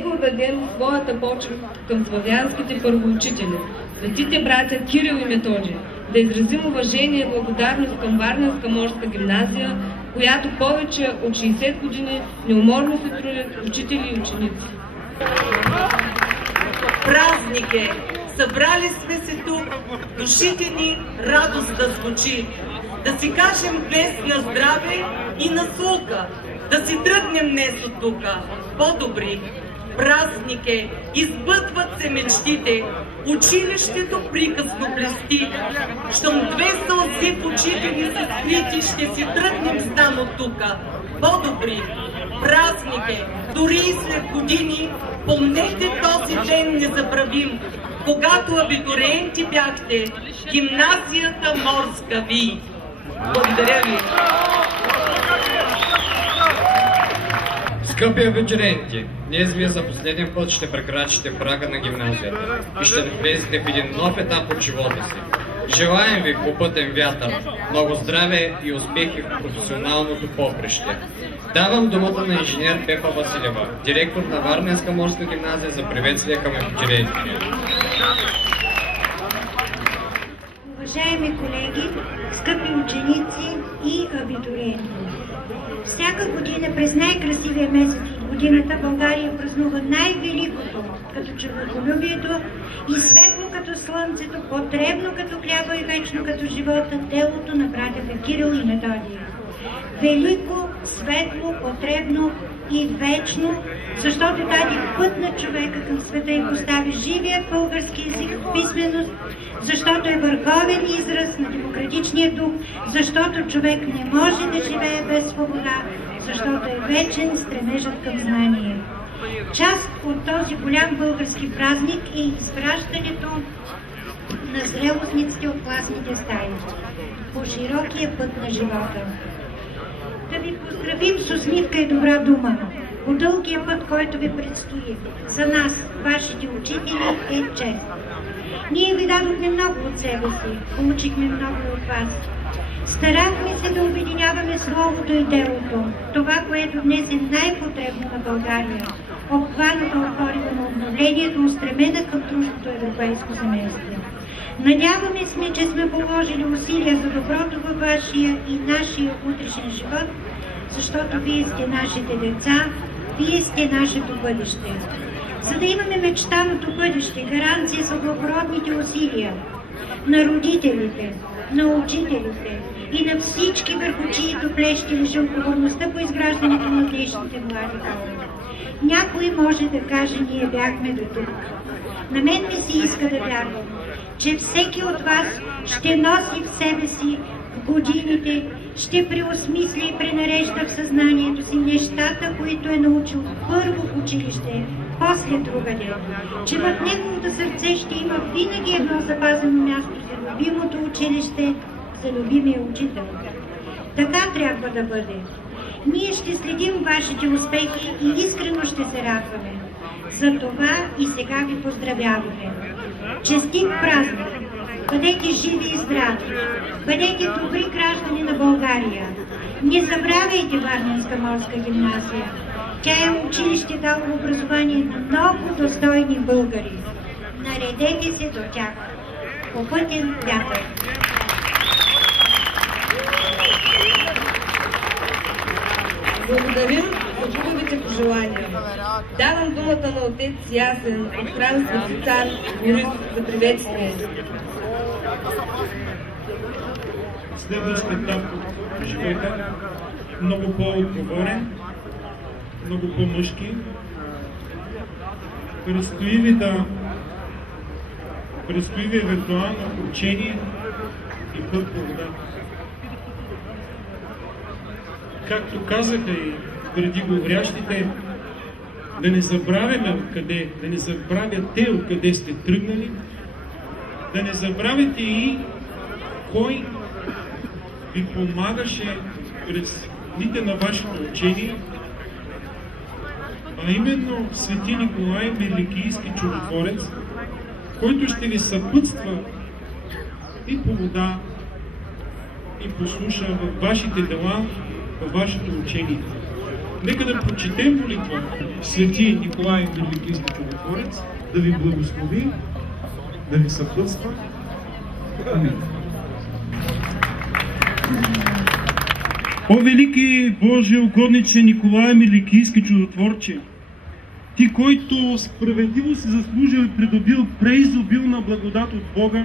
Нека отдадем своята почет към славянските първоучители, светите братя Кирил и Методий, да изразим уважение и благодарност към Варненска морска гимназия, която повече от 60 години неуморно се трудят учители и ученици. Празник е! Събрали сме се тук, душите ни радост да звучи, да си кажем днес на здраве и на слука, да си тръгнем днес от тука по-добри. Празник е, избъдват се мечтите, училището приказно блести. Щом две сълзи в очите ни са скрити, ще си тръгнем с там от тука по-добри. Празник е, дори и след години, помнете този ден незабравим, когато абитуриенти бяхте, гимназията Морска Ви. Благодаря ви! Скъпи абитуриенти, днес вие за последен път ще прекрачите прага на гимназията и ще влезете в един нов етап от живота си. Желаем ви попътен вятър, много здраве и успехи в професионалното поприще. Давам думата на инженер Пепа Василева, директор на Варненска морска гимназия, за приветствие към абитуриентите. Уважаеми колеги, скъпи ученици и абитуриенти! Всяка година през най-красивия месец от годината България празнува най-великото, като човеколюбието, и светло като слънцето, потребно като хляба и вечно като живота, делото на братята Кирил и Методий. Велико, светло, потребно и вечно, защото даде път на човека към света и постави живия български език в писменост, защото е върховен израз на демократичния дух, защото човек не може да живее без свобода, защото е вечен стремежът към знание. Част от този голям български празник е изпращането на зрелостниците от класните стаи по широкия път на живота. Да ви поздравим с усмивка и добра дума по дългия път, който ви предстои. За нас, вашите учители, е чест. Ние ви дадохме много от себе си, получихме много от вас. Старахме се да обединяваме словото и делото, това, което днес е най-потребно на България, обхваната от корена на обновлението, устремена към дружното европейско семейство. Надяваме се, че сме положили усилия за доброто във вашия и нашия утрешен живот, защото вие сте нашите деца, вие сте нашето бъдеще. За да имаме мечтаното бъдеще, гаранция са благородните усилия на родителите, на учителите и на всички, върху чиито плещи лежи отговорността по изграждането на днешните млади хора. Някой може да каже, ние бяхме до тук. На мен ми се иска да вярвам, че всеки от вас ще носи в себе си в годините, ще преосмисля и пренарежда в съзнанието си нещата, които е научил първо в училище, после другаде, че в неговото сърце ще има винаги едно запазено място за любимото училище, за любимия учител. Така трябва да бъде. Ние ще следим вашите успехи и искрено ще се радваме. За това и сега ви поздравяваме. Честит празник! Бъдете живи и здрави! Бъдете добри граждани на България! Не забравяйте Варненска морска гимназия! Тя е училище дало образование на много достойни българи. Наредете се до тях! Попътен вятър! Благодарим за хубавите пожелания. Давам думата на отец Ясен от храм Свети Цар Борис за приветствие. Следващия етап от живота, много по-отговорен, много по-мъжки. Предстои ви евентуално учение и път по вода. Както казаха и преди говорящите, да не забравяме откъде, да не забравяте откъде сте тръгнали, да не забравяте и кой ви помагаше през дните на вашето учение, а именно Свети Николай Великийски чудотворец, който ще ви съпътства и по вода, и по суша във вашите дела, във вашето учение. Нека да прочетем молитва Свети Николай Великийски чудотворец, да ви благослови, да ви съпътства. Амин. О, велики Боже, угодниче Николай Великийски чудотворче, Ти, който справедливо си заслужил и придобил преизобилна благодат от Бога,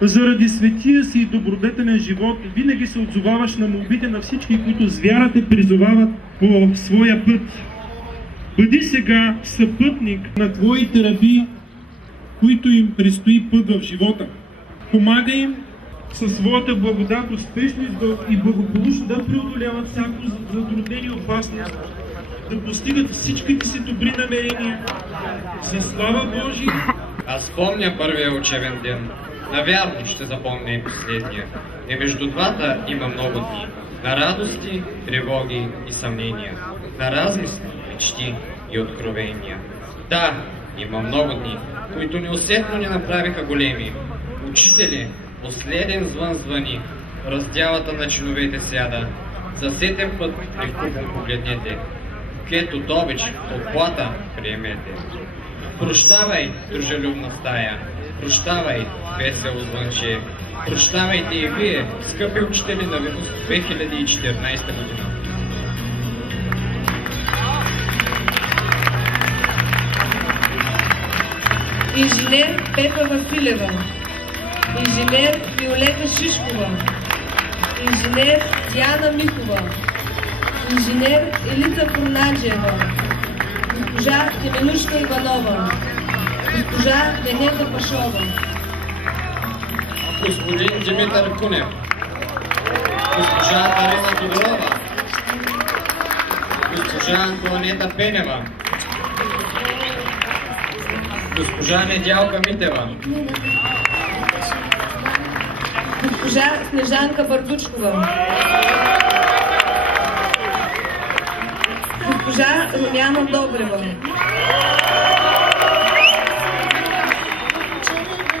заради светия си и добродетелен живот, винаги се отзоваваш на молбите на всички, които с вяра те призовават по своя път. Бъди сега съпътник на Твоите раби, които им предстои път в живота. Помагай им със своята благодат успешно и благополучно да преодоляват всяко затруднение и опасност, да постигат всичките си добри намерения за слава Божия. Аз помня първия учебен ден. Навярно ще запомня и последния. И между двата има много дни. На радости, тревоги и съмнения. На размисли, мечти и откровения. Да, има много дни, които неусетно ни направиха големи. Учители, последен звън звъни. Раздялата на чиновете сяда. За сетен път прикупом погледнете. Букет от обич, от плата приемете. Прощавай, дружелюбна стая. Прощавай, весело звънче. Прощавайте и вие, скъпи учители на Випуск 2014 година. Инженер Пепа Василева, инженер Виолета Шишкова, инженер Диана Михова, инженер Елица Фурнаджиева, госпожа Теменушка Иванова, госпожа Венета Пашова, Господин Димитър Кунев, госпожа Тарина Тодорова, госпожа Антуанета Пенева, госпожа Недялка Митева, госпожа Снежанка Бардучкова, госпожа Румяна Добрева,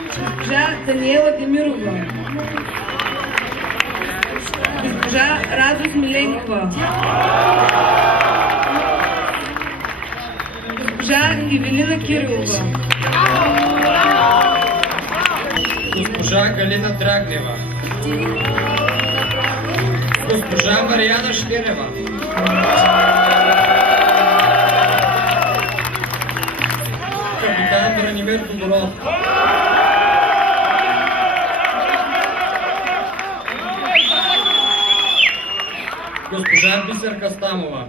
госпожа Даниела Демирова, госпожа Радост Миленкова, госпожа Евелина Кирилова, госпожа Галина Драгнева, госпожа Марияна Щерева, капитан Бранимир Тодоров, госпожа Бисерка Стамова.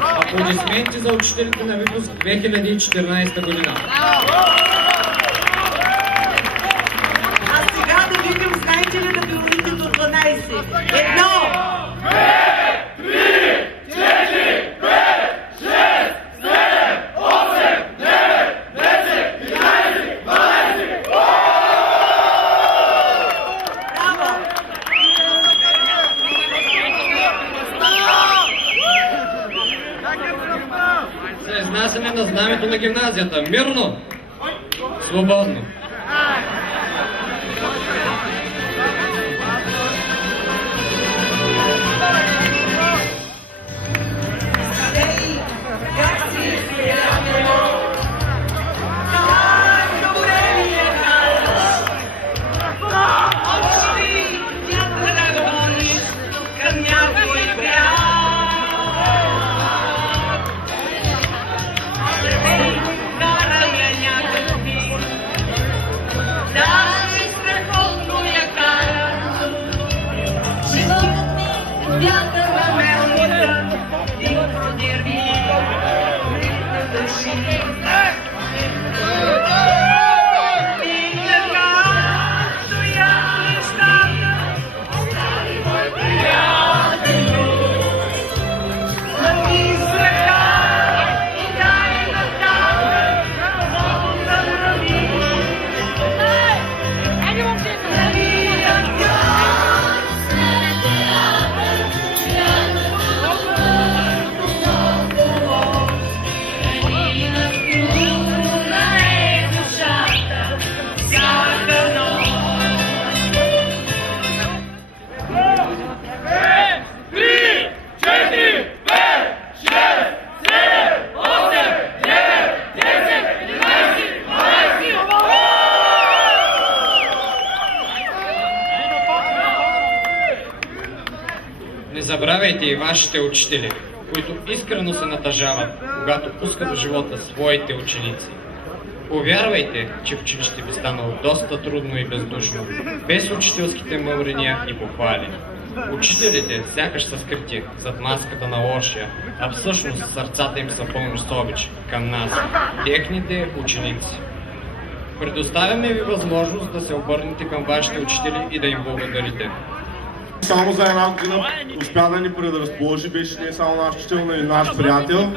Аплодисменти за учителите на Випуск 2014 година. А сега да видим, знаете ли на биологите до 12? 1, 2, 3, 4, 5, 6, 7, 8, 9, 10, 11, 12. За изнасяне на знамето на гимназията. Мирно! Свободно! Уважавайте и вашите учители, които искрено се натъжават, когато пускат в живота своите ученици. Повярвайте, че в училище би станало доста трудно и бездушно, без учителските мъмрения и похвали. Учителите сякаш са скрити зад маската на лошия, а всъщност сърцата им са пълни с обич към нас, техните ученици. Предоставяме ви възможност да се обърнете към вашите учители и да им благодарите. Само за една година успя да ни предразположи, беше не само наш учител, но и наш приятел.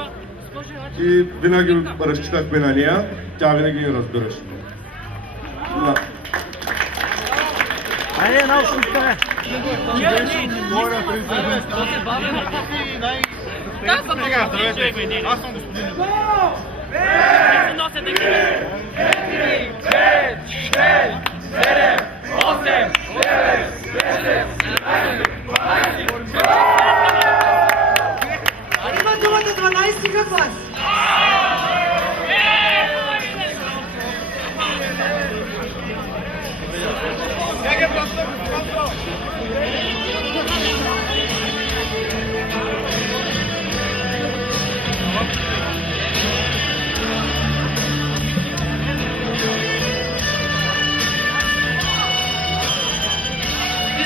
И винаги разчитахме на нея, тя винаги ни разбираше. Да. Айде, научно искане! Аз съм господин. Има думата 12 клас.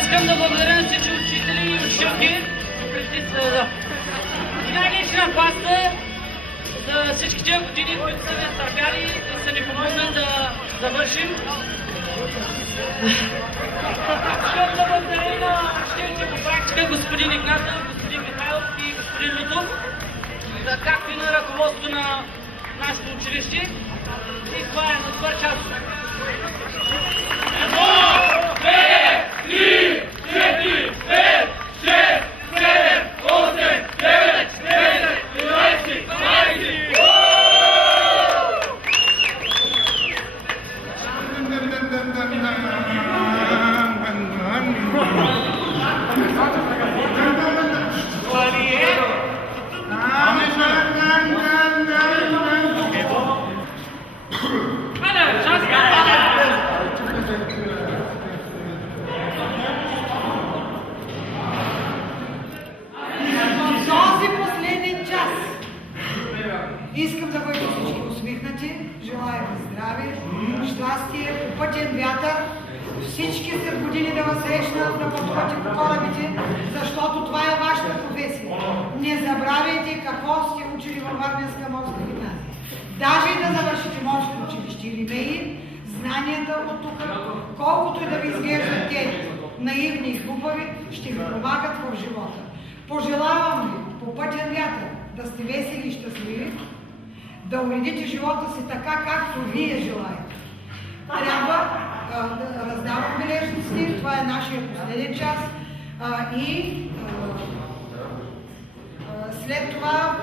Искам да благодаря на всички учители и учителки, най-лична паста за всички тези години, които са ни търпяли и са ни помогнали да завършим. Искам да благодаря на учителите по практика, господин Игнатов, господин Михайлов и господин Лютов, както и на ръководството на нашето училище. И това е на добър час. 1, 2, 3, 4, 5, 6, 7, 8, 9, 10, 11, 12. Искам да бъдете всички усмихнати, желая ви здраве, щастие, попътен вятър, всички след години да вас срещнат на подходи по корабите, защото това е вашата професия. Не забравяйте какво сте учили във Варненска морска гимназия. Даже и да завършите морско училище или МЕИ, знанията от тук, колкото и да ви изглеждат те наивни и глупави, ще ви помагат в живота. Пожелавам ви попътен вятър да сте весели и щастливи, да уредите живота си така, както вие желаете. Трябва да раздавам бележниците, това е нашия последен час и след това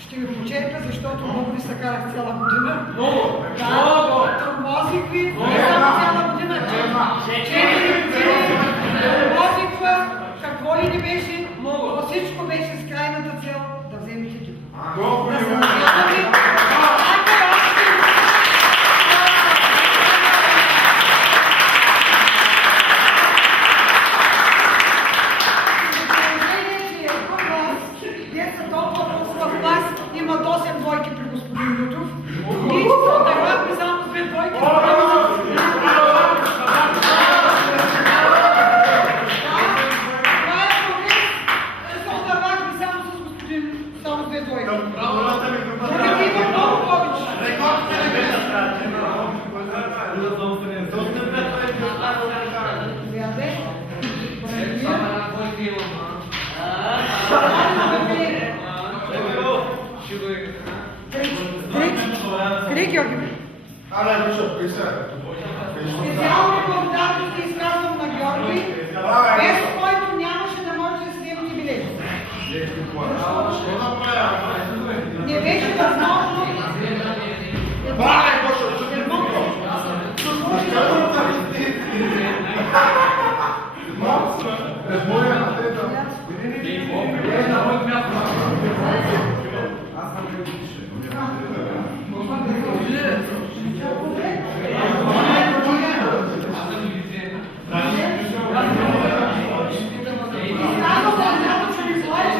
ще ви почерпя, защото много ви съкарах цяла година. Да, тормозих ви, не само цяла година, 4 години, тормозих ви, какво ли не беше, но всичко беше с крайната цел да вземете диплома. Да се надяваме. Имат 8 двойки при господин Лютов. Ние че се отървахме само с 2 двойки. Това е прогрес, че се отървахме само с господин, само с 2 двойки. Другите имат много повече. Къде Георги? Специални благодарности изказвам на Георги, без който нямаше да може да вземете билети. Не беше възможно. Изказвам, че ви желая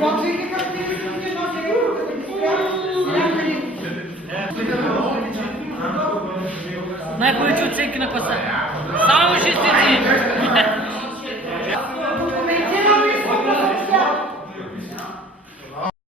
готвите характеристики, носи като ги Най-хубавите оценки на класа. Само шестици!